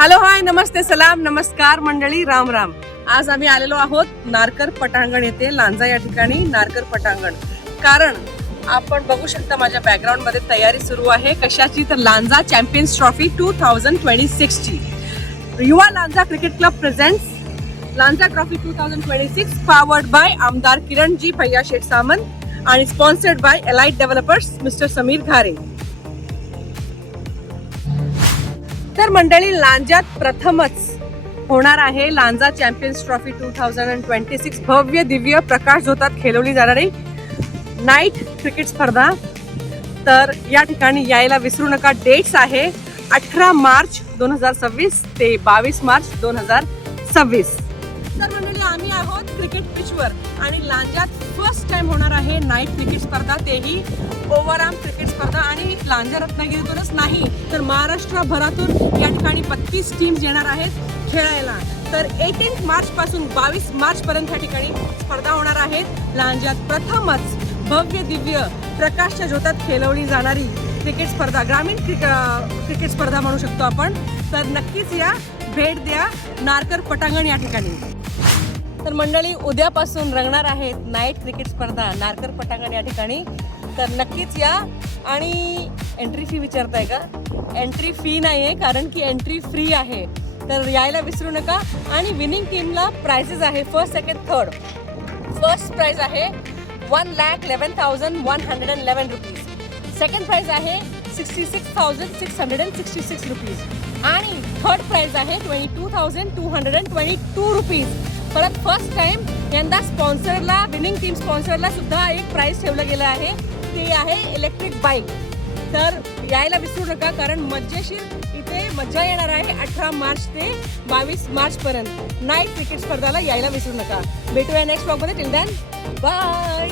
Hello hi नमस्ते सलाम नमस्कार मंडळी राम राम. आज आम्ही आलेलो आहोत नारकर पटांगण येथे लांजा या ठिकाणी नारकर पटांगण. कारण आपण बघू शकता माझ्या बॅकग्राऊंड मध्ये तयारी सुरू आहे कशाची तर लांजा चॅम्पियन्स ट्रॉफी 2026 ची. युवा Lanja cricket club presents Lanja trophy 2026 powered by आमदार किरणजी भैया शेठ सामंत आणि sponsored by elite developers mister Sameer Ghare. तर मंडळी लांजात प्रथमच होणार आहे लांजा चॅम्पियन्स ट्रॉफी 2026 भव्य दिव्य प्रकाश झोतात खेळवली जाणारी नाईट क्रिकेट स्पर्धा. तर या ठिकाणी यायला विसरू नका. डेट्स आहे 18 मार्च 2026 ते 22 मार्च 2026. तर मंडळी आम्ही आहोत क्रिकेट पिचवर आणि लांजात फर्स्ट टाइम होणार आहे नाईट क्रिकेट स्पर्धा, तेही ओव्हरआर्म क्रिकेट स्पर्धा. आणि लांजा रत्नागिरीतूनच नाही तर महाराष्ट्रभरातून या ठिकाणी 32 टीम्स येणार आहेत खेळायला. तर 18 मार्च पासून 22 मार्च पर्यंत या ठिकाणी स्पर्धा होणार आहेत. लांजात प्रथमच भव्य दिव्य प्रकाशच्या झोतात खेळवली जाणारी क्रिकेट स्पर्धा, ग्रामीण क्रिकेट स्पर्धा म्हणू शकतो आपण. तर नक्कीच या, भेट द्या नारकर पटांगण या ठिकाणी. तर मंडळी उद्यापासून रंगणार आहेत नाईट क्रिकेट स्पर्धा नारकर पटांगण या ठिकाणी. तर नक्कीच या. आणि एंट्री फी विचारताय का? एंट्री फी नाही आहे, कारण की एंट्री फ्री आहे. तर यायला विसरू नका. आणि विनिंग टीमला प्राइजेस आहे first second third. First prize आहे 1,11,111 रुपीज. सेकंड प्राइज आहे 66,666 रुपीज आणि थर्ड प्राइज आहे 22,222 रुपीज. परत फर्स्ट टाइम यंदा स्पॉन्सरला, विनिंग टीम स्पॉन्सरला सुद्धा एक प्राइज ठेवलं गेलं आहे, ते आहे इलेक्ट्रिक बाईक. तर यायला विसरू नका, कारण मजेशीर इथे मजा येणार आहे 18 मार्च ते 22 मार्च पर्यंत नाईट क्रिकेट स्पर्धाला. यायला विसरू नका. भेटूया नेक्स्ट व्लॉगमध्ये. Till then bye.